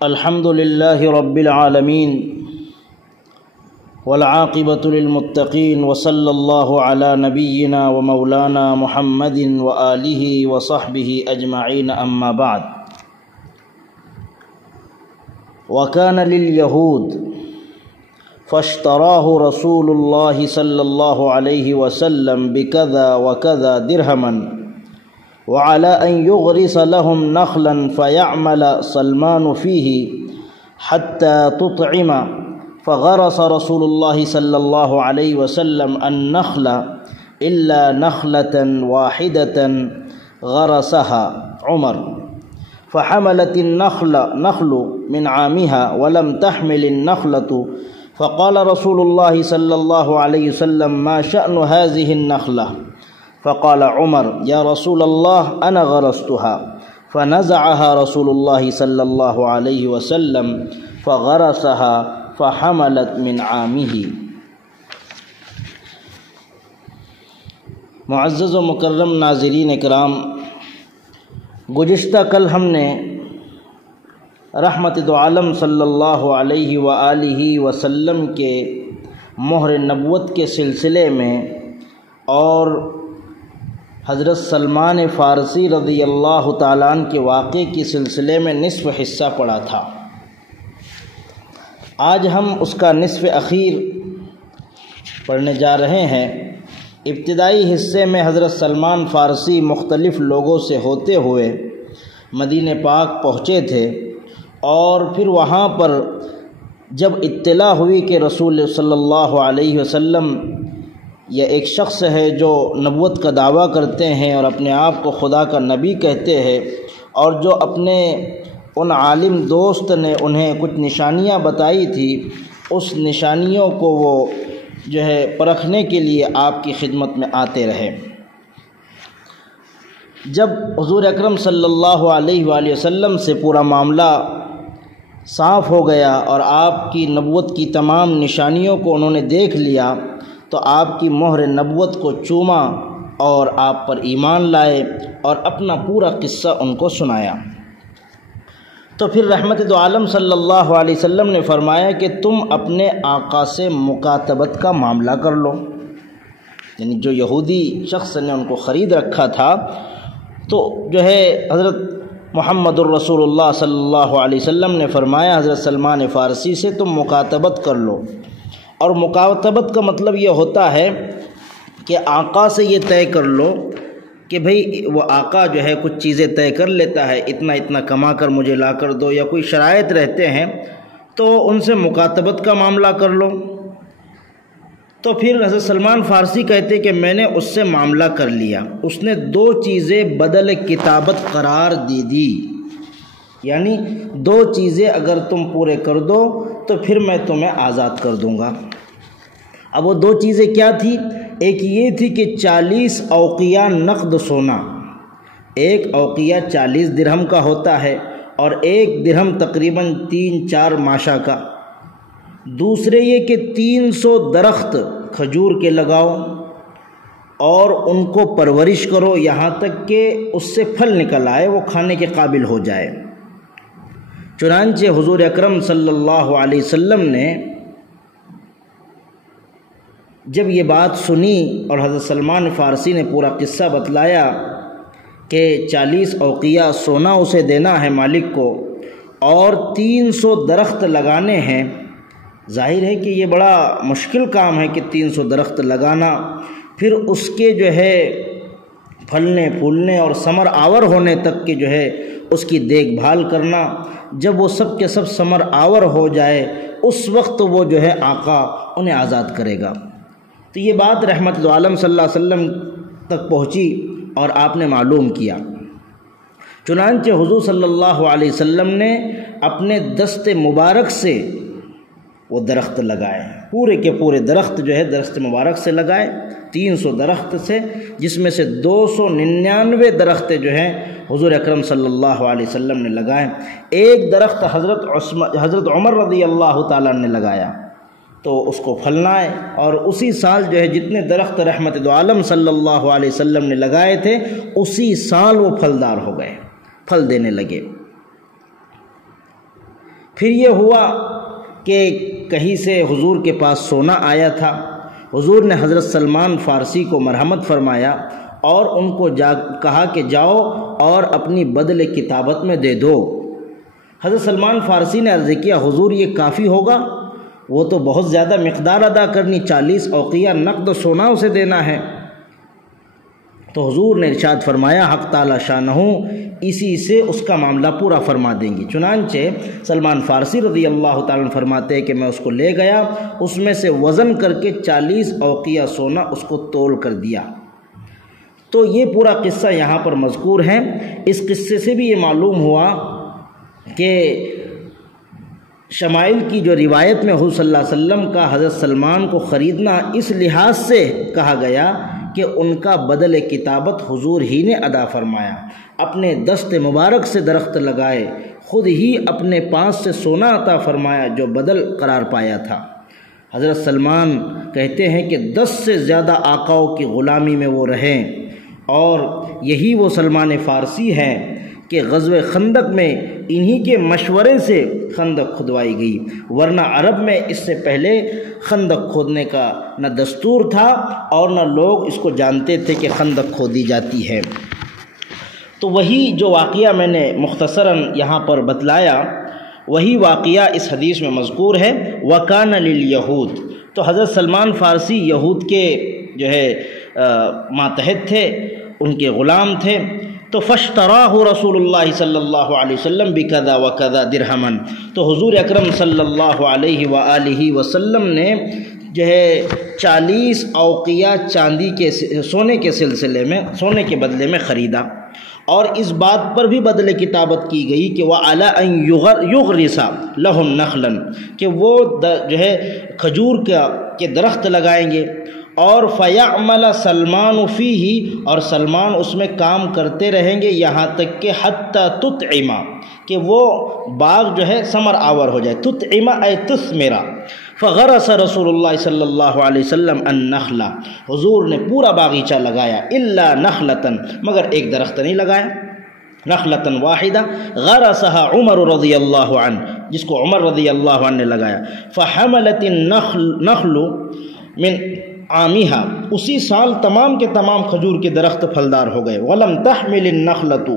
الحمد لله رب العالمين والعاقبة للمتقين وصلى الله على نبينا ومولانا محمد وآله وصحبه أجمعين أما بعد. وكان لليهود فاشتراه رسول الله صلى الله عليه وسلم بكذا وكذا درهما وعلى أن يغرس لهم نخلا فيعمل سلمان فيه حتى تطعم، فغرس رسول الله صلى الله عليه وسلم النخل إلا نخلة واحدة غرسها عمر، فحملت النخل من عامها ولم تحمل النخلة، فقال رسول الله صلى الله عليه وسلم: ما شأن هذه النخلة؟ فقال عمر: يا رسول الله أنا غرستها، فنزعها رسول الله صلى الله عليه وسلم فغرسها فحملت من عامه. معزز و مکرم ناظرین اکرام، گزشتہ کل ہم نے رحمت دو عالم صلی اللہ علیہ وآلہ وسلم کے مہر نبوت کے سلسلے میں اور حضرت سلمان فارسی رضی اللہ تعالیٰ عنہ کے واقعے کے سلسلے میں نصف حصہ پڑھا تھا. آج ہم اس کا نصف اخیر پڑھنے جا رہے ہیں. ابتدائی حصے میں حضرت سلمان فارسی مختلف لوگوں سے ہوتے ہوئے مدینہ پاک پہنچے تھے، اور پھر وہاں پر جب اطلاع ہوئی کہ رسول صلی اللہ علیہ وسلم یہ ایک شخص ہے جو نبوت کا دعویٰ کرتے ہیں اور اپنے آپ کو خدا کا نبی کہتے ہیں، اور جو اپنے ان عالم دوست نے انہیں کچھ نشانیاں بتائی تھی، اس نشانیوں کو وہ پرکھنے کے لیے آپ کی خدمت میں آتے رہے. جب حضور اکرم صلی اللہ علیہ وآلہ وسلم سے پورا معاملہ صاف ہو گیا اور آپ کی نبوت کی تمام نشانیوں کو انہوں نے دیکھ لیا، تو آپ کی مہر نبوت کو چوما اور آپ پر ایمان لائے اور اپنا پورا قصہ ان کو سنایا. تو پھر رحمت دو عالم صلی اللہ علیہ وسلم نے فرمایا کہ تم اپنے آقا سے مکاتبت کا معاملہ کر لو. یعنی جو یہودی شخص نے ان کو خرید رکھا تھا، تو حضرت محمد الرسول اللہ صلی اللہ علیہ وسلم نے فرمایا حضرت سلمان فارسی سے تم مکاتبت کر لو. اور مکاتبت کا مطلب یہ ہوتا ہے کہ آقا سے یہ طے کر لو کہ بھئی وہ آقا کچھ چیزیں طے کر لیتا ہے، اتنا اتنا کما کر مجھے لا کر دو، یا کوئی شرائط رہتے ہیں تو ان سے مکاتبت کا معاملہ کر لو. تو پھر حضرت سلمان فارسی کہتے کہ میں نے اس سے معاملہ کر لیا. اس نے دو چیزیں بدل کتابت قرار دی، یعنی دو چیزیں اگر تم پورے کر دو تو پھر میں تمہیں آزاد کر دوں گا. اب وہ دو چیزیں کیا تھی؟ ایک یہ تھی کہ 40 اوقیہ نقد سونا، ایک اوقیہ 40 درہم کا ہوتا ہے اور ایک درہم تقریباً 3-4 ماشا کا. دوسرے یہ کہ 300 درخت کھجور کے لگاؤ اور ان کو پرورش کرو یہاں تک کہ اس سے پھل نکل آئے، وہ کھانے کے قابل ہو جائے. چنانچہ حضور اکرم صلی اللہ علیہ وسلم نے جب یہ بات سنی اور حضرت سلمان فارسی نے پورا قصہ بتلایا کہ 40 اوقیہ سونا اسے دینا ہے مالک کو اور 300 درخت لگانے ہیں. ظاہر ہے کہ یہ بڑا مشکل کام ہے کہ 300 درخت لگانا، پھر اس کے پھلنے پھولنے اور ثمر آور ہونے تک کے اس کی دیکھ بھال کرنا. جب وہ سب کے سب ثمر آور ہو جائے اس وقت وہ آقا انہیں آزاد کرے گا. تو یہ بات رحمت دو عالم صلی اللہ علیہ وسلم تک پہنچی اور آپ نے معلوم کیا. چنانچہ حضور صلی اللہ علیہ وسلم نے اپنے دست مبارک سے وہ درخت لگائے، پورے کے پورے درخت دست مبارک سے لگائے، 300 درخت سے، جس میں سے 299 درخت حضور اکرم صلی اللہ علیہ وسلم نے لگائے. ایک درخت حضرت عمر رضی اللہ تعالیٰ نے لگایا تو اس کو پھلنا ہے، اور اسی سال جتنے درخت رحمت دو عالم صلی اللہ علیہ وسلم نے لگائے تھے اسی سال وہ پھلدار ہو گئے، پھل دینے لگے. پھر یہ ہوا کہ کہیں سے حضور کے پاس سونا آیا تھا، حضور نے حضرت سلمان فارسی کو مرحمت فرمایا اور ان کو کہا کہ جاؤ اور اپنی بدل کتابت میں دے دو۔ حضرت سلمان فارسی نے عرض کیا حضور یہ کافی ہوگا؟ وہ تو بہت زیادہ مقدار ادا کرنی، 40 اوقیہ نقد سونا اسے دینا ہے۔ تو حضور نے ارشاد فرمایا حق تعالی شانہ اسی سے اس کا معاملہ پورا فرما دیں گے۔ چنانچہ سلمان فارسی رضی اللہ تعالیٰ عنہ فرماتے ہیں کہ میں اس کو لے گیا، اس میں سے وزن کر کے 40 اوقیہ سونا اس کو تول کر دیا۔ تو یہ پورا قصہ یہاں پر مذکور ہے۔ اس قصے سے بھی یہ معلوم ہوا کہ شمائل کی جو روایت میں حضور صلی اللہ علیہ وسلم کا حضرت سلمان کو خریدنا اس لحاظ سے کہا گیا کہ ان کا بدل کتابت حضور ہی نے ادا فرمایا، اپنے دست مبارک سے درخت لگائے، خود ہی اپنے پاس سے سونا عطا فرمایا جو بدل قرار پایا تھا۔ حضرت سلمان کہتے ہیں کہ 10 سے زیادہ آقاؤں کی غلامی میں وہ رہیں، اور یہی وہ سلمان فارسی ہیں کہ غزوہ خندق میں انہی کے مشورے سے خندق کھدوائی گئی، ورنہ عرب میں اس سے پہلے خندق کھودنے کا نہ دستور تھا اور نہ لوگ اس کو جانتے تھے کہ خندق کھودی جاتی ہے۔ تو وہی جو واقعہ میں نے مختصراً یہاں پر بتلایا، وہی واقعہ اس حدیث میں مذکور ہے۔ وَكَانَ لِلْيَهُودِ، تو حضرت سلمان فارسی یہود کے جو ہے ماتحت تھے، ان کے غلام تھے۔ تو فَاشْتَرَاهُ رسول اللہ صلی اللہ علیہ وسلم بِكَذَا وَكَذَا دِرْهَمًا، تو حضور اکرم صلی اللہ علیہ وآلہ وسلم نے جو ہے 40 اوقیہ چاندی کے سونے کے سلسلے میں، سونے کے بدلے میں خریدا، اور اس بات پر بھی بدل کتابت کی گئی کہ وَعَلَىٰ أَن يُغْرِسَ لَهُمْ نَخْلًا، کہ وہ جو ہے کھجور کے درخت لگائیں گے، اور فَيَعْمَلَ سلمان فِيهِ، اور سلمان اس میں کام کرتے رہیں گے یہاں تک کہ حَتَّى تُطْعِمَ، کہ وہ باغ جو ہے ثمر آور ہو جائے، تُطْعِمَ اے تُثْمِرَ۔ فغرس رسول اللہ صلی اللہ علیہ وسلم النخل، حضور نے پورا باغیچہ لگایا، الا نخلتن، مگر ایک درخت نہیں لگایا، نخلتن واحدہ، غرسها عمر رضی اللہ عنہ، جس کو عمر رضی اللہ عنہ نے لگایا۔ فحملت النخل من عامہا، اسی سال تمام کے تمام کھجور کے درخت پھلدار ہو گئے، ولم تحمل النخلۃ،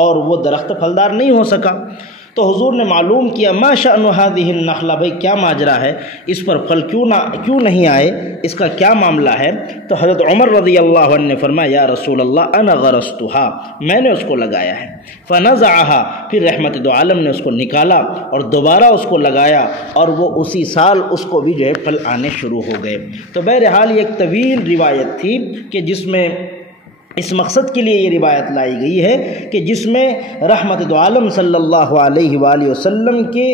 اور وہ درخت پھلدار نہیں ہو سکا۔ تو حضور نے معلوم کیا ما شأن هذه النخلہ، بھائی کیا ماجرا ہے، اس پر پھل کیوں نہیں آئے، اس کا کیا معاملہ ہے؟ تو حضرت عمر رضی اللہ عنہ نے فرمایا یا رسول اللہ انا غرستها، میں نے اس کو لگایا ہے۔ فنزعها، پھر رحمت دو عالم نے اس کو نکالا اور دوبارہ اس کو لگایا، اور وہ اسی سال اس کو بھی جو ہے پھل آنے شروع ہو گئے۔ تو بہرحال یہ ایک طویل روایت تھی کہ جس میں اس مقصد کے لیے یہ روایت لائی گئی ہے کہ جس میں رحمت دو عالم صلی اللہ علیہ وآلہ وسلم کے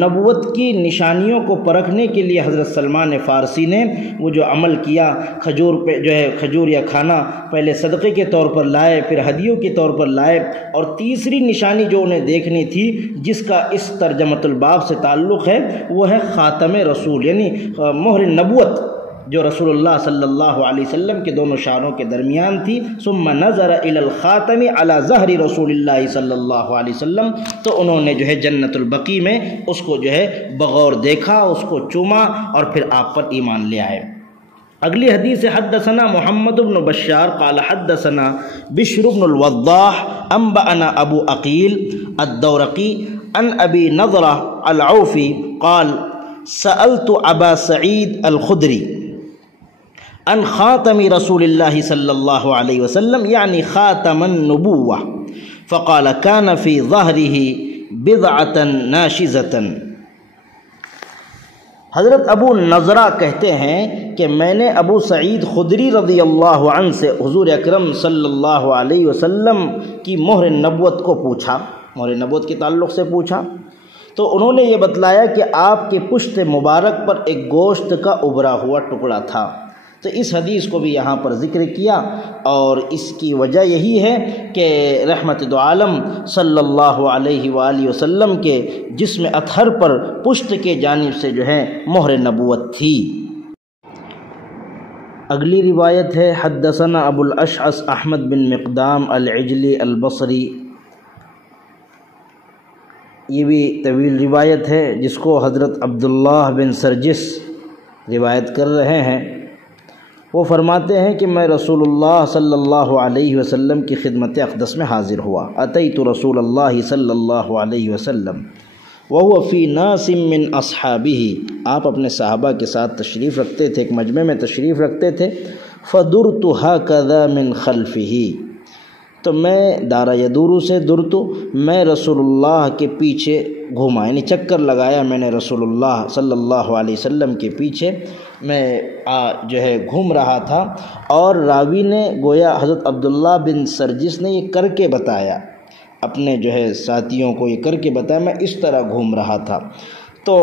نبوت کی نشانیوں کو پرکھنے کے لیے حضرت سلمان فارسی نے وہ جو عمل کیا، کھجور پہ جو ہے کھجور یا کھانا پہلے صدقے کے طور پر لائے، پھر ہدیوں کے طور پر لائے، اور تیسری نشانی جو انہیں دیکھنی تھی جس کا اس ترجمۃ الباب سے تعلق ہے وہ ہے خاتم رسول، یعنی مہر نبوت جو رسول اللہ صلی اللہ علیہ وسلم کے دونوں شانوں کے درمیان تھی۔ ثم نظر الى الخاتم على ظہر رسول اللہ صلی اللہ علیہ وسلم، تو انہوں نے جو ہے جنت البقیع میں اس کو جو ہے بغور دیکھا، اس کو چوما، اور پھر آپ پر ایمان لے آئے۔ اگلی حدیث ہے حدثنا محمد بن بشار قال حدثنا بشر بن الوضاح انبأنا ابو عقیل الدورقی عن ابی نضرہ العوفی قال سألت ابا سعید الخدری ان خاتم رسول اللہ صلی اللہ علیہ وسلم یعنی خاتم النبوہ، فقال كان في ظهره بضعة ناشزة۔ حضرت ابو نضرہ کہتے ہیں کہ میں نے ابو سعید خدری رضی اللہ عنہ سے حضور اکرم صلی اللہ علیہ وسلم کی مہر نبوت کو پوچھا، مہر نبوت کے تعلق سے پوچھا، تو انہوں نے یہ بتلایا کہ آپ کے پشت مبارک پر ایک گوشت کا ابھرا ہوا ٹکڑا تھا۔ تو اس حدیث کو بھی یہاں پر ذکر کیا، اور اس کی وجہ یہی ہے کہ رحمت دو عالم صلی اللہ علیہ وآلہ وسلم کے جسم اطہر پر پشت کے جانب سے جو ہے مہر نبوت تھی۔ اگلی روایت ہے حدثنا ابو الاشعث احمد بن مقدام العجلی البصری یہ بھی طویل روایت ہے جس کو حضرت عبداللہ بن سرجس روایت کر رہے ہیں۔ وہ فرماتے ہیں کہ میں رسول اللہ صلی اللہ علیہ وسلم کی خدمت اقدس میں حاضر ہوا۔ اتیت رسول اللہ صلی اللہ علیہ وسلم وهو فی ناس من اصحابہ، آپ اپنے صحابہ کے ساتھ تشریف رکھتے تھے، ایک مجمع میں تشریف رکھتے تھے۔ فدرت هكذا من خلفہ، تو میں دارا یدورو سے درتو، میں رسول اللہ کے پیچھے گھوما، یعنی چکر لگایا میں نے رسول اللہ صلی اللہ علیہ وسلم کے پیچھے میں جو ہے گھوم رہا تھا۔ اور راوی نے گویا حضرت عبداللہ بن سرجس نے یہ کر کے بتایا، اپنے جو ہے ساتھیوں کو یہ کر کے بتایا میں اس طرح گھوم رہا تھا۔ تو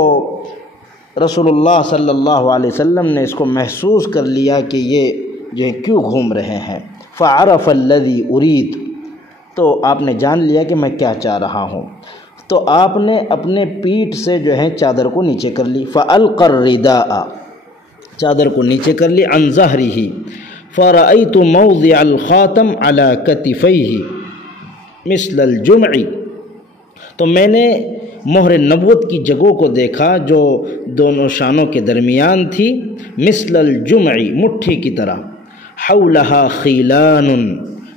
رسول اللہ صلی اللہ علیہ وسلم نے اس کو محسوس کر لیا کہ یہ جو ہے کیوں گھوم رہے ہیں۔ فعرف الذی ارید، تو آپ نے جان لیا کہ میں کیا چاہ رہا ہوں، تو آپ نے اپنے پیٹھ سے جو ہے چادر کو نیچے کر لی۔ فالقى الرداء، چادر کو نیچے کر لی، عن ظہرہ۔ فرأیت موضع الخاتم على کتفیہ مثل الجمع، تو میں نے مہر نبوت کی جگہوں کو دیکھا جو دونوں شانوں کے درمیان تھی، مثل الجمع، مٹھی کی طرح، حولها خیلان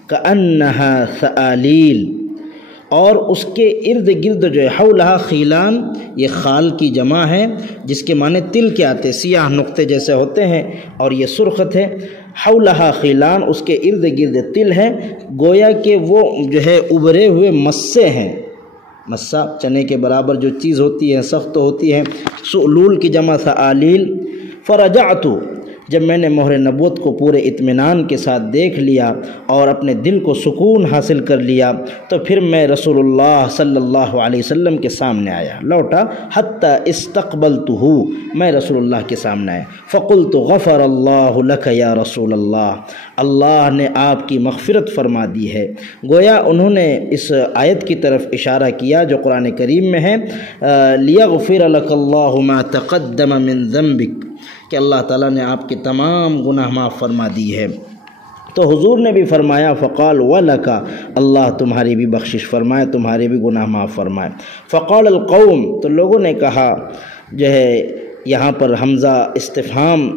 کأنها ثآلیل، اور اس کے ارد گرد جو ہے حولها خیلان، یہ خال کی جمع ہے جس کے معنی تل کے آتے، سیاہ نقطے جیسے ہوتے ہیں اور یہ سرخت ہے۔ حولها خیلان، اس کے ارد گرد تل ہے، گویا کہ وہ جو ہے ابھرے ہوئے مسے ہیں، مسہ چنے کے برابر جو چیز ہوتی ہے سخت ہوتی ہے، سؤلول کی جمع ثآلیل۔ فرجعت، جب میں نے مہر نبوت کو پورے اطمینان کے ساتھ دیکھ لیا اور اپنے دل کو سکون حاصل کر لیا، تو پھر میں رسول اللہ صلی اللہ علیہ وسلم کے سامنے آیا، لوٹا، حتی استقبلتہ، میں رسول اللہ کے سامنے آیا۔ فقلت غفر اللہ لک یا رسول اللہ، اللہ نے آپ کی مغفرت فرما دی ہے۔ گویا انہوں نے اس آیت کی طرف اشارہ کیا جو قرآن کریم میں ہے، لیغفر لک اللہ ما تقدم من ذنبک، کہ اللہ تعالیٰ نے آپ کے تمام گناہ معاف فرما دی ہے۔ تو حضور نے بھی فرمایا، فقال وَلَكَ، اللہ تمہاری بھی بخشش فرمائے، تمہارے بھی گناہ معاف فرمائے۔ فقال القوم، تو لوگوں نے کہا، جو ہے یہاں پر حمزہ استفہام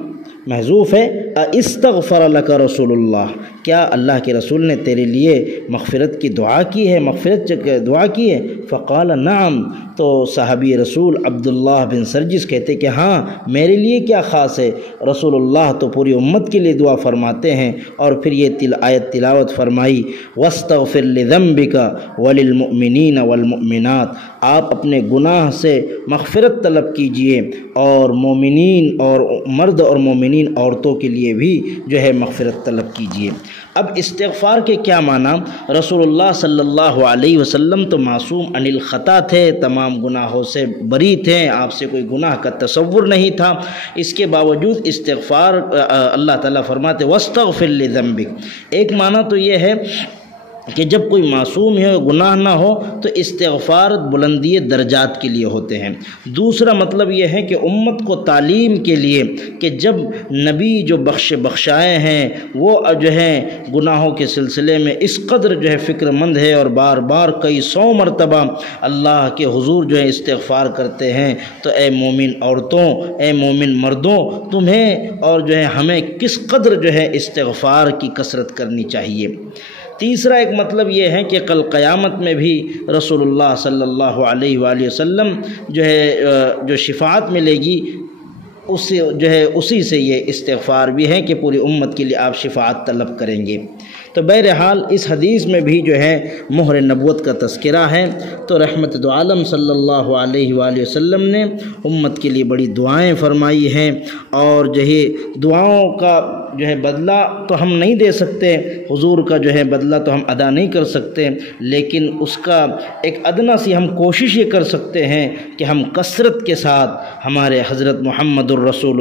محذوف ہے، استغفر لک رسول اللہ، کیا اللہ کے رسول نے تیرے لیے مغفرت کی دعا کی ہے، مغفرت دعا کی ہے؟ فقال نعم، تو صحابی رسول عبداللہ بن سرجس کہتے کہ ہاں، میرے لیے کیا خاص ہے، رسول اللہ تو پوری امت کے لیے دعا فرماتے ہیں۔ اور پھر یہ آیت تلاوت فرمائی، واستغفر لذنبک وللمؤمنین والمؤمنات، آپ اپنے گناہ سے مغفرت طلب کیجئے، اور مومنین اور مرد اور مومنین عورتوں کے لیے بھی جو ہے مغفرت طلب کیجئے۔ اب استغفار کے کیا معنی؟ رسول اللہ صلی اللہ علیہ وسلم تو معصوم عن الخطا تھے، تمام گناہوں سے بری تھے، آپ سے کوئی گناہ کا تصور نہیں تھا، اس کے باوجود استغفار اللہ تعالیٰ فرماتے واستغفر لذنبک۔ ایک معنی تو یہ ہے کہ جب کوئی معصوم ہے، گناہ نہ ہو، تو استغفار بلندی درجات کے لیے ہوتے ہیں۔ دوسرا مطلب یہ ہے کہ امت کو تعلیم کے لیے کہ جب نبی جو بخشائے ہیں وہ جو ہے گناہوں کے سلسلے میں اس قدر جو ہے فکر مند ہے اور بار بار کئی 100 مرتبہ اللہ کے حضور جو ہے استغفار کرتے ہیں، تو اے مومن عورتوں، اے مومن مردوں، تمہیں اور جو ہے ہمیں کس قدر جو ہے استغفار کی کثرت کرنی چاہیے۔ تیسرا ایک مطلب یہ ہے کہ کل قیامت میں بھی رسول اللہ صلی اللہ علیہ وآلہ وسلم جو ہے جو شفاعت ملے گی، اسی سے یہ استغفار بھی ہے کہ پوری امت کے لیے آپ شفاعت طلب کریں گے۔ تو بہرحال اس حدیث میں بھی جو ہے مہر نبوت کا تذکرہ ہے۔ تو رحمت دو عالم صلی اللہ علیہ وآلہ وسلم نے امت کے لیے بڑی دعائیں فرمائی ہیں، اور جو ہے دعاؤں کا جو ہے بدلہ تو ہم نہیں دے سکتے، حضور کا جو ہے بدلہ تو ہم ادا نہیں کر سکتے، لیکن اس کا ایک ادنا سی ہم کوشش یہ کر سکتے ہیں کہ ہم کثرت کے ساتھ ہمارے حضرت محمد محمد الرسول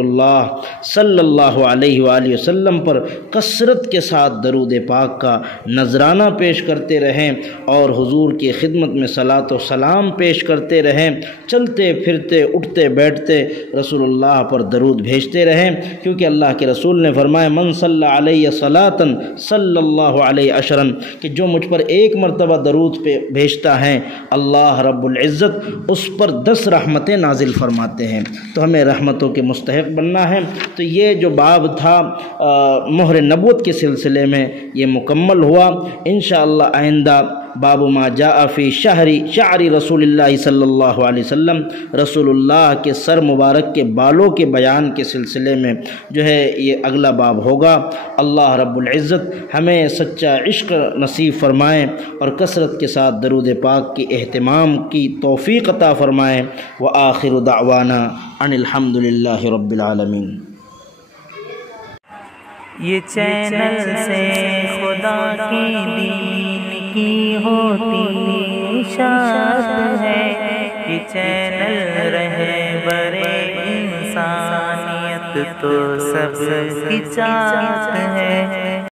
صلی اللہ علیہ وآلہ وسلم پر کثرت کے ساتھ درود پاک کا نذرانہ پیش کرتے رہیں اور حضور کی خدمت میں صلاۃ و سلام پیش کرتے رہیں، چلتے پھرتے اٹھتے بیٹھتے رسول اللہ پر درود بھیجتے رہیں، کیونکہ اللہ کے رسول نے فرمایا من صلی علیہ صلاۃ صلی اللہ علیہ عشرا، کہ جو مجھ پر ایک مرتبہ درود پہ بھیجتا ہے اللہ رب العزت اس پر 10 رحمتیں نازل فرماتے ہیں۔ تو ہمیں رحمتوں کے مستحق بننا ہے۔ تو یہ جو باب تھا مہر نبوت کے سلسلے میں یہ مکمل ہوا۔ انشاءاللہ آئندہ باب ما جاء فی شعر رسول اللہ صلی اللہ علیہ وسلم، رسول اللہ کے سر مبارک کے بالوں کے بیان کے سلسلے میں جو ہے یہ اگلا باب ہوگا۔ اللہ رب العزت ہمیں سچا عشق نصیب فرمائیں اور کثرت کے ساتھ درود پاک کی اہتمام کی توفیق عطا فرمائیں۔ وآخر دعوانا ان الحمد للہ رب العالمین۔ یہ چینل سے خدا کی دین کی ہوتی اشاعت ہے، یہ چینل رہبر انسانیت تو سب کی چاہت ہے۔